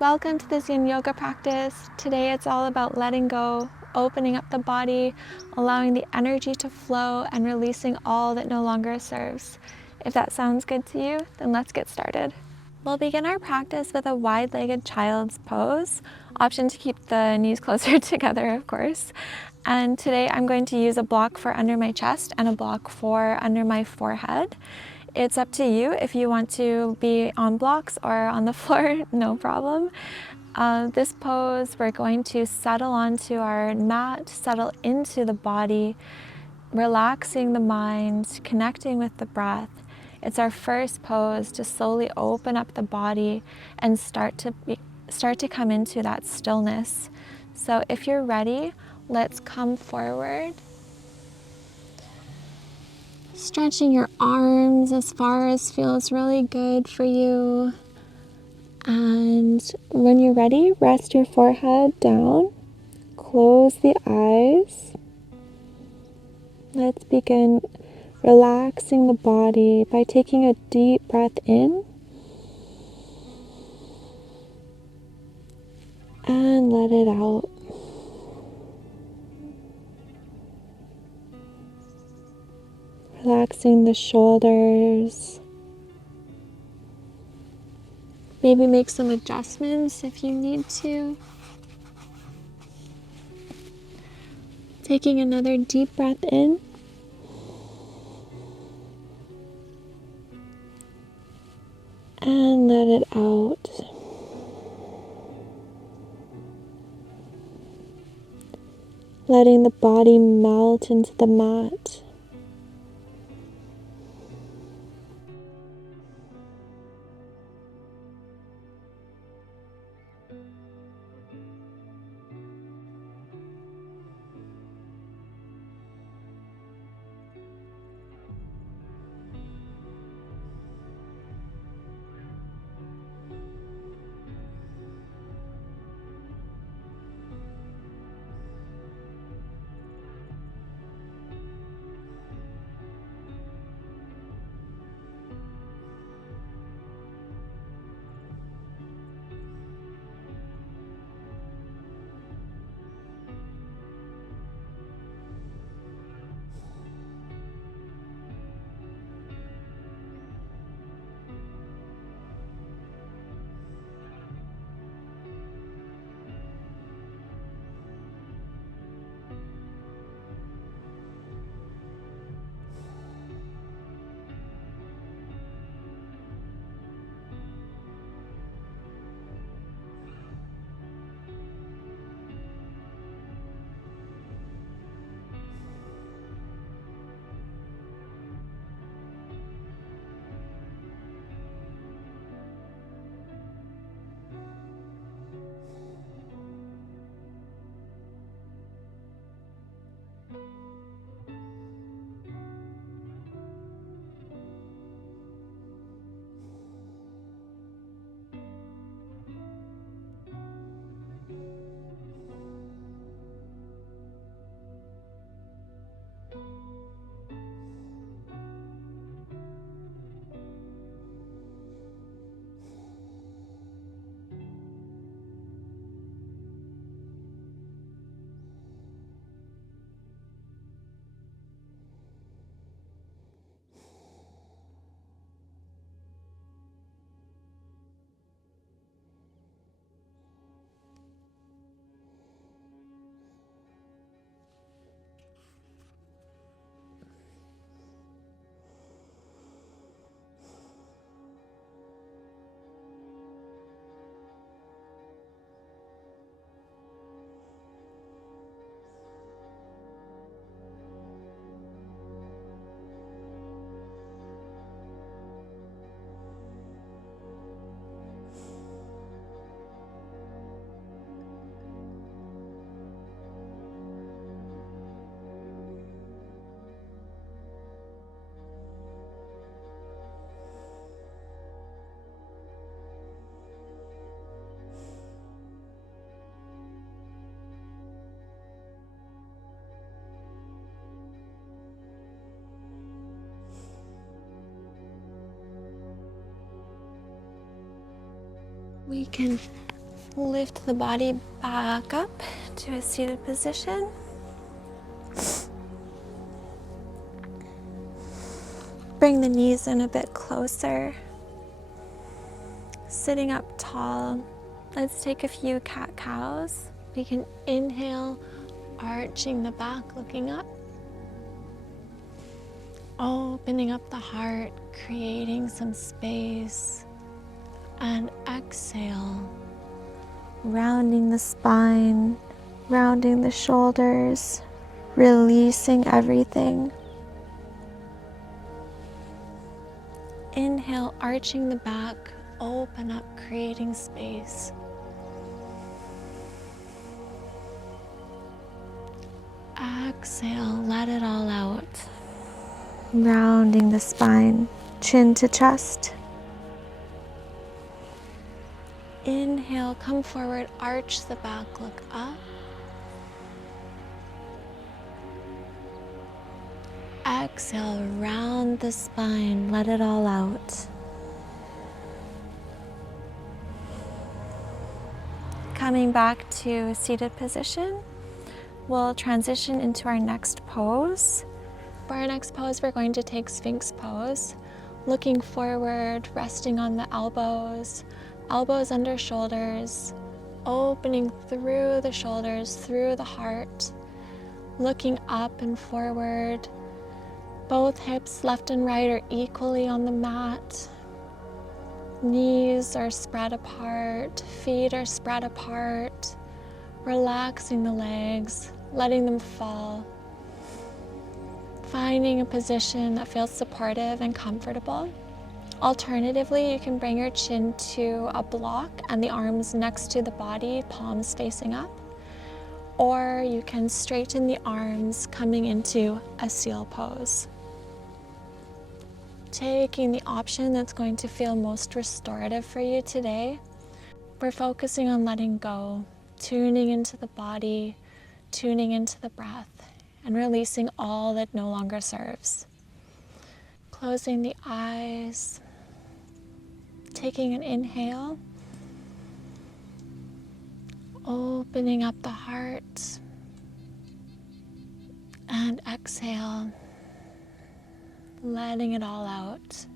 Welcome to this Yin Yoga practice. Today it's all about letting go, opening up the body, allowing the energy to flow, and releasing all that no longer serves. If that sounds good to you, then let's get started. We'll begin our practice with a wide-legged child's pose. Option to keep the knees closer together, of course. And today I'm going to use a block for under my chest and a block for under my forehead. It's up to you if you want to be on blocks or on the floor, no problem. This pose, we're going to settle onto our mat, settle into the body, relaxing the mind, connecting with the breath. It's our first pose to slowly open up the body and start to come into that stillness. So if you're ready, let's come forward. Stretching your arms as far as feels really good for you. And when you're ready, rest your forehead down. Close the eyes. Let's begin relaxing the body by taking a deep breath in and let it out. Relaxing the shoulders. Maybe make some adjustments if you need to. Taking another deep breath in. And let it out. Letting the body melt into the mat. We can Lift the body back up to a seated position. Bring the knees in a bit closer. Sitting up tall, let's take a few cat-cows. We can inhale, arching the back, looking up. Opening up the heart, creating some space. And exhale, rounding the spine, rounding the shoulders, releasing everything. Inhale, arching the back, open up, creating space. Exhale, let it all out. Rounding the spine, chin to chest. Inhale, come forward, arch the back, look up. Exhale, round the spine, let it all out. Coming back to seated position, we'll transition into our next pose. For our next pose, we're going to take Sphinx pose. Looking forward, resting on the elbows, elbows under shoulders, opening through the shoulders, through the heart, looking up and forward. Both hips, left and right, are equally on the mat. Knees are spread apart, feet are spread apart. Relaxing the legs, letting them fall. Finding a position that feels supportive and comfortable. Alternatively, you can bring your chin to a block and the arms next to the body, palms facing up. Or you can straighten the arms, coming into a seal pose. Taking the option that's going to feel most restorative for you today. We're focusing on letting go, tuning into the body, tuning into the breath, and releasing all that no longer serves. Closing the eyes, taking an inhale, opening up the heart, and exhale, letting it all out.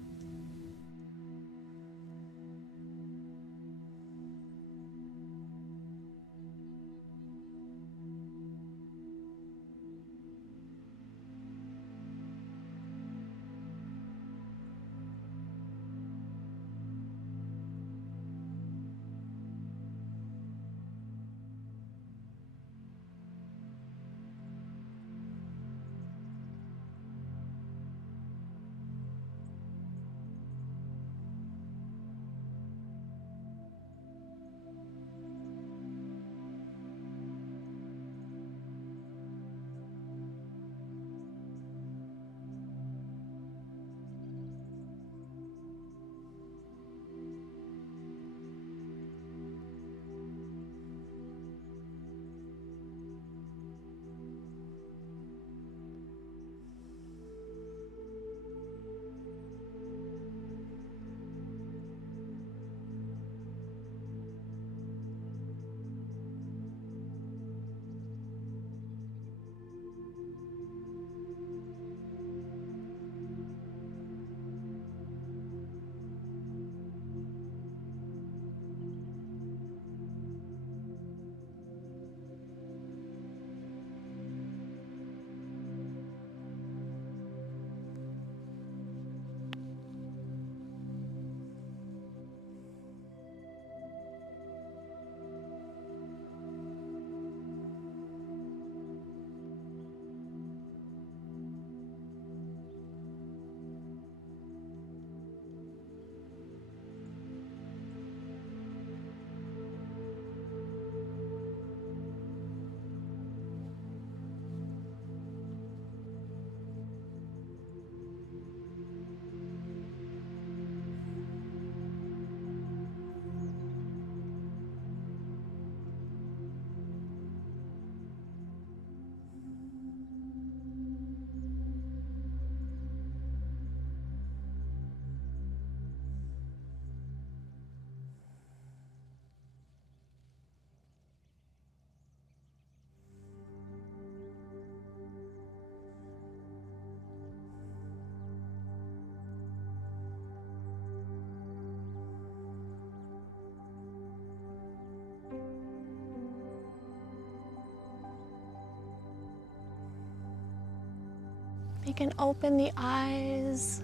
can open the eyes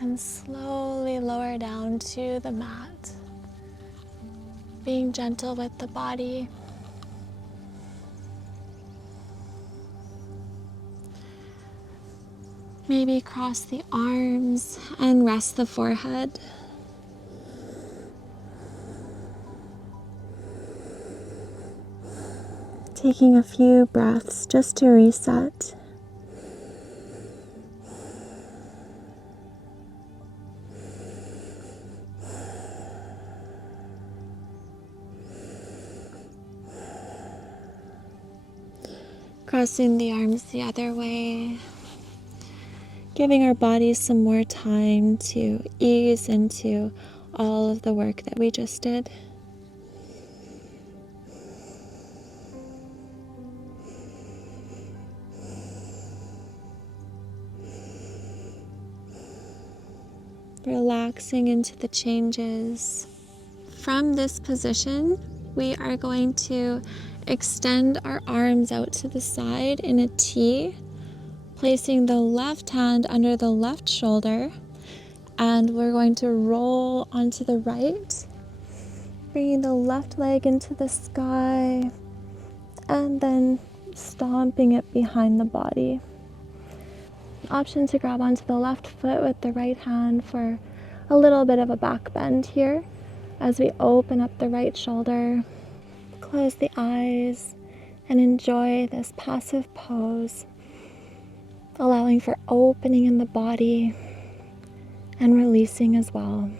and slowly lower down to the mat, being gentle with the body. Maybe cross the arms and rest the forehead. Taking a few breaths just to reset. Crossing the arms the other way, giving our bodies some more time to ease into all of the work that we just did. Relaxing into the changes. From this position, we are going to extend our arms out to the side in a T, placing the left hand under the left shoulder, and we're going to roll onto the right, bringing the left leg into the sky, and then stomping it behind the body. Option to grab onto the left foot with the right hand for a little bit of a back bend here as we open up the right shoulder, close the eyes, and enjoy this passive pose, allowing for opening in the body and releasing as well.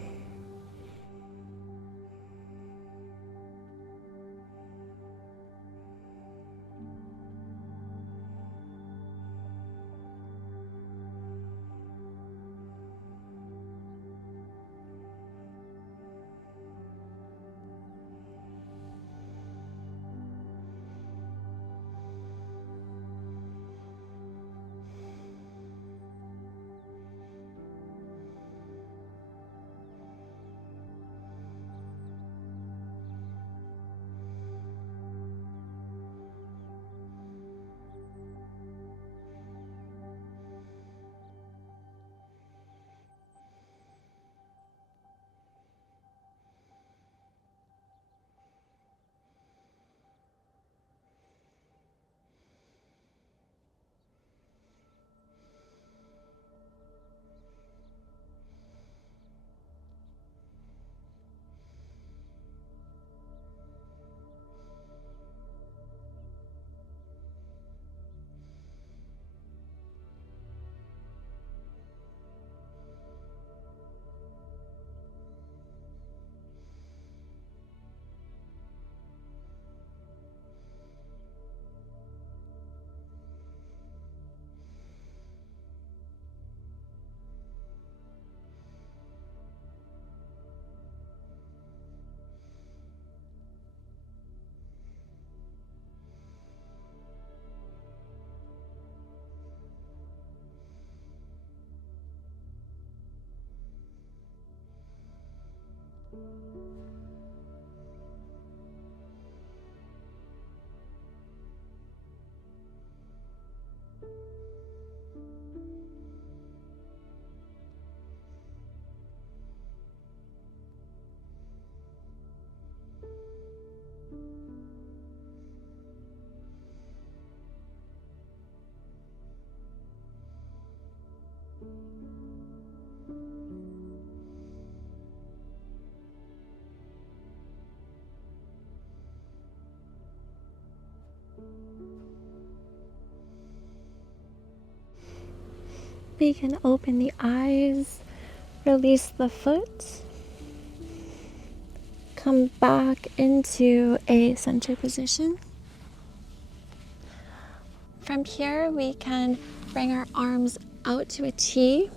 We can open the eyes, release the foot, come back into a center position. From here, we can bring our arms out to a T,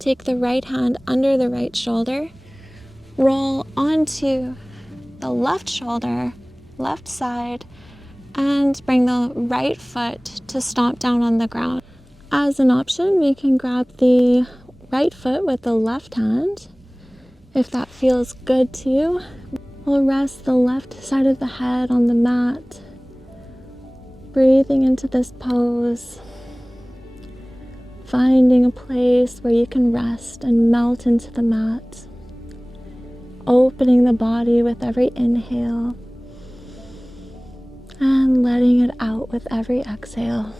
take the right hand under the right shoulder, roll onto the left shoulder, left side, and bring the right foot to stomp down on the ground. As an option, we can grab the right foot with the left hand. If that feels good to you, we'll rest the left side of the head on the mat, breathing into this pose, finding a place where you can rest and melt into the mat, opening the body with every inhale and letting it out with every exhale.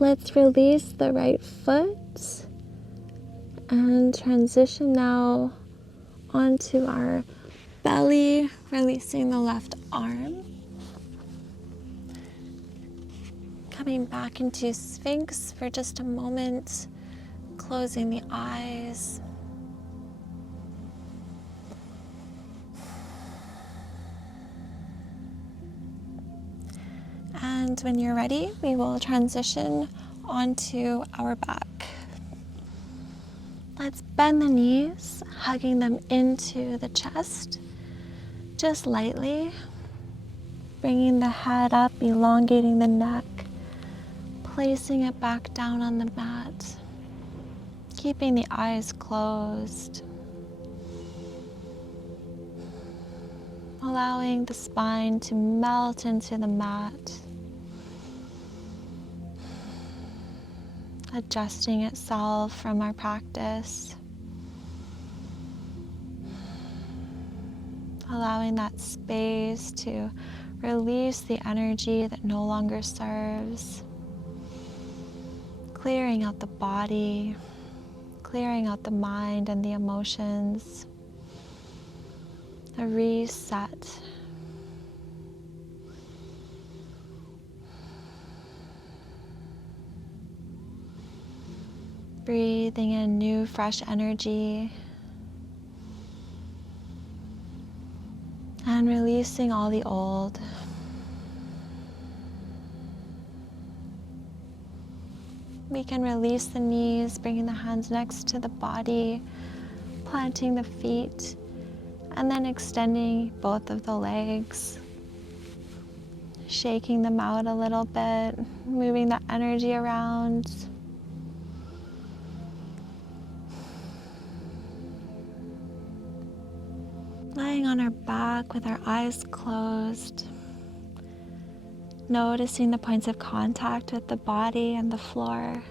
Let's release the right foot and transition now onto our belly, releasing the left arm. Coming back into Sphinx for just a moment, closing the eyes. And when you're ready, we will transition onto our back. Let's bend the knees, hugging them into the chest, just lightly, bringing the head up, elongating the neck, placing it back down on the mat, keeping the eyes closed, allowing the spine to melt into the mat, adjusting itself from our practice, allowing that space to release the energy that no longer serves, clearing out the body, clearing out the mind and the emotions, a reset. Breathing in new, fresh energy and releasing all the old. We can release the knees, bringing the hands next to the body, planting the feet, and then extending both of the legs, shaking them out a little bit, moving the energy around. Lying on our back with our eyes closed, noticing the points of contact with the body and the floor,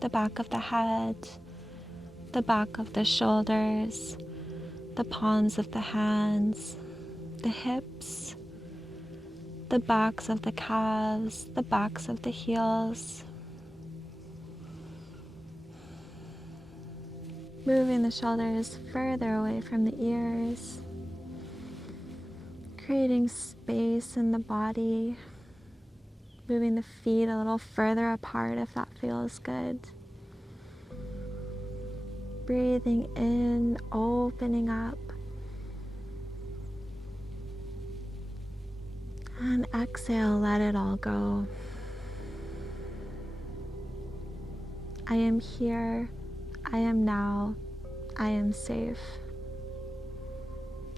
the back of the head, the back of the shoulders, the palms of the hands, the hips, the backs of the calves, the backs of the heels. Moving the shoulders further away from the ears, creating space in the body, moving the feet a little further apart if that feels good. Breathing in, opening up, and exhale, let it all go. I am here, I am now, I am safe.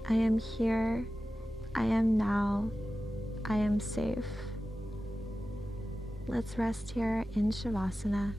I am here, I am now, I am safe. Let's rest here in Shavasana.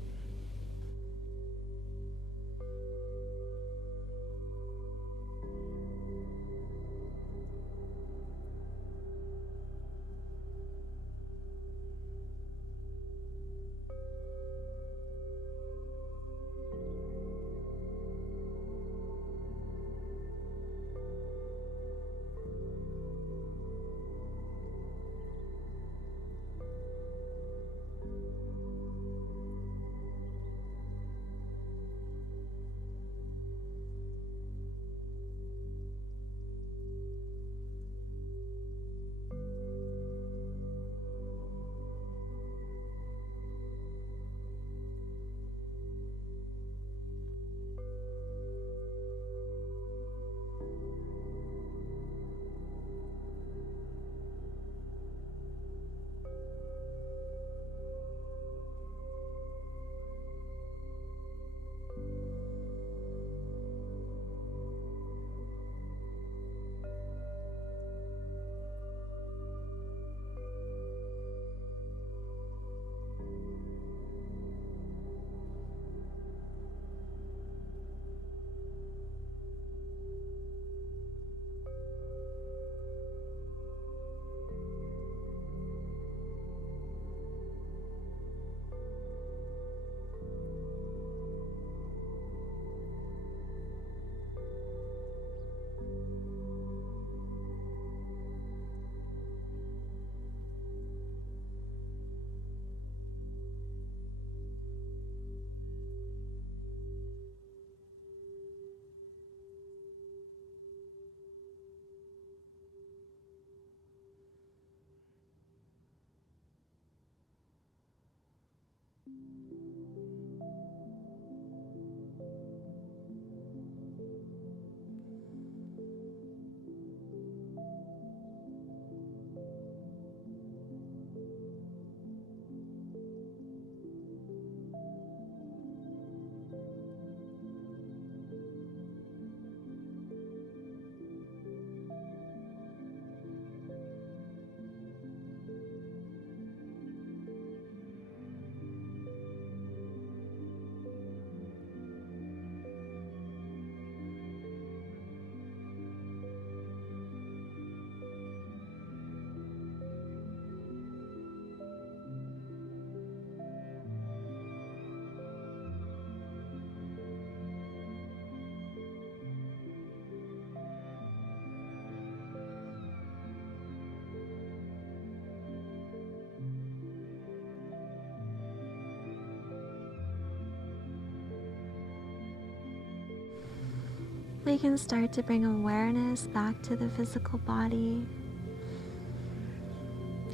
We can start to bring awareness back to the physical body,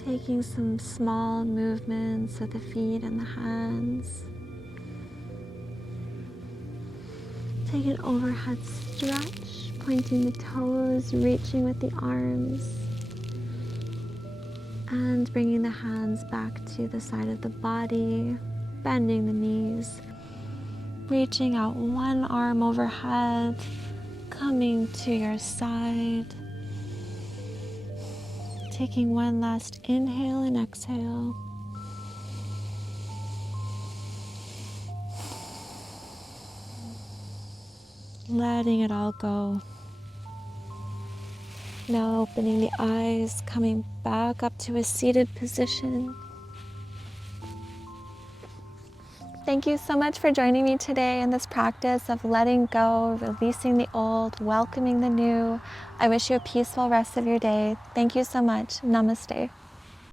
taking some small movements with the feet and the hands. Take an overhead stretch, pointing the toes, reaching with the arms, and bringing the hands back to the side of the body, bending the knees, reaching out one arm overhead, coming to your side. Taking one last inhale and exhale. Letting it all go. Now opening the eyes, coming back up to a seated position. Thank you so much for joining me today in this practice of letting go, releasing the old, welcoming the new. I wish you a peaceful rest of your day. Thank you so much. Namaste.